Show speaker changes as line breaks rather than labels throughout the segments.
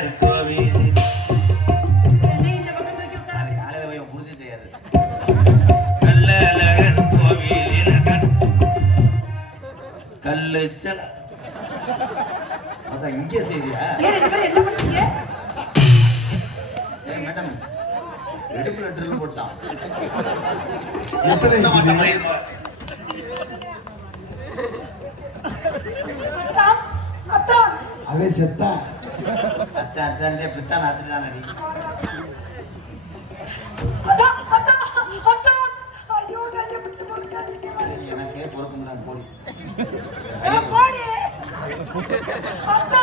அழகர் கோவில் அது கல்லு சில அதான் இங்கே செய்தியா மேடம் இடுப்புல ட்ரில் போட்டான்
அவன்
அத்தான் அத்தான்டே பித்தான் அத்துட்டான் அடி. எனக்கே பொறுக்க முடியாது போடி.
போடி. அத்தா.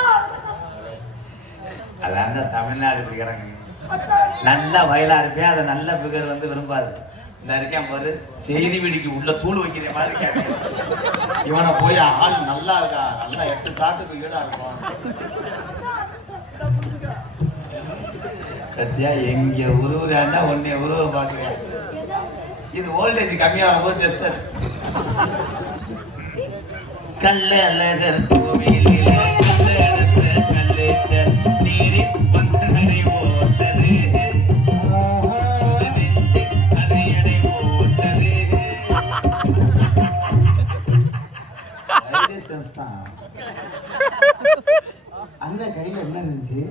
அதான்டா தமிழ்நாடு
அத்தா.
நல்ல வயலா இருப்பேன் அதை நல்ல பிகர் வந்து விரும்பாது. இந்த இருக்கேன் பாரு செய்தி வெடிக்கு உள்ள தூள் வைக்கிற மாதிரி இவனை போய் ஆள் நல்லா இருக்கா? நல்லா எட்டு சாத்துக்கு ஈடா இருக்கும் கத்தியா எங்க உருவுறாண்டா உன்னை உருவ பாக்குறேன் இது ஓல்டேஜ் கம்மியா வரும்போது டெஸ்டர் கல்ல அழகர் கோவிலிலே கல்லெடுத்த கல்லேச்சர் நீரில் வந்து நடை போட்டது. நெஞ்சில் அது போட்டது. License தான்.
என்ன இருந்துச்சு?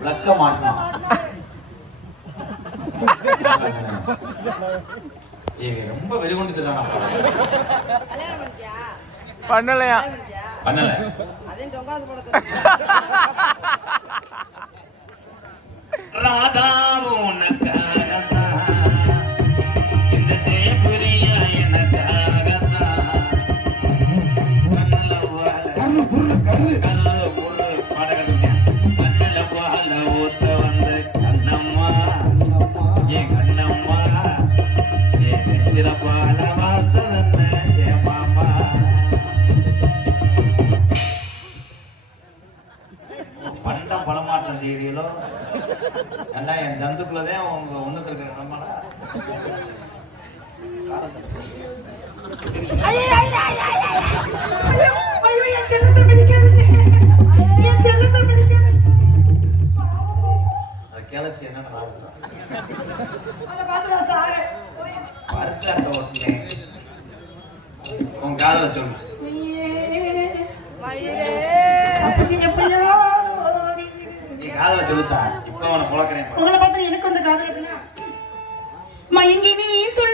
விளக்க மாட்டான் ரொம்ப வெறிகொண்டு
பண்ணிட்டியா?
பண்ணலையா?
பண்ணல. ராதா செய்கிறீங்களோ ஏண்டா என் ஜந்துக்குள்ளதே உங்க ஒண்ணுக்கு இருக்கிற நம்மளா கிளச்சி
சாக
பரிச்சாட்ட ஓட்டுனேன் உன் காதல சொல்லு காதல சொல்லுத்தா இப்ப அவனை புழக்கிறேன்
உங்களை பார்த்தா எனக்கு வந்து காதல் எப்படின்னா மயங்கி நீ சொல்ல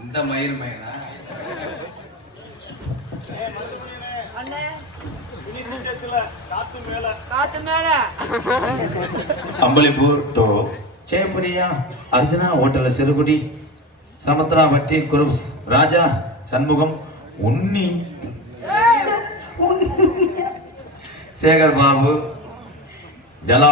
இந்த மயிர் மயிரா
அண்ணே. காத்து மேல.
அம்பலிப்பூர் டோ ஜெயபுரியா அர்ஜுனா ஹோட்டல் சிறுகுடி சமுத்திராபட்டி குரூப்ஸ் ராஜா சண்முகம் உன்னி. சேகர் பாபு ஜலா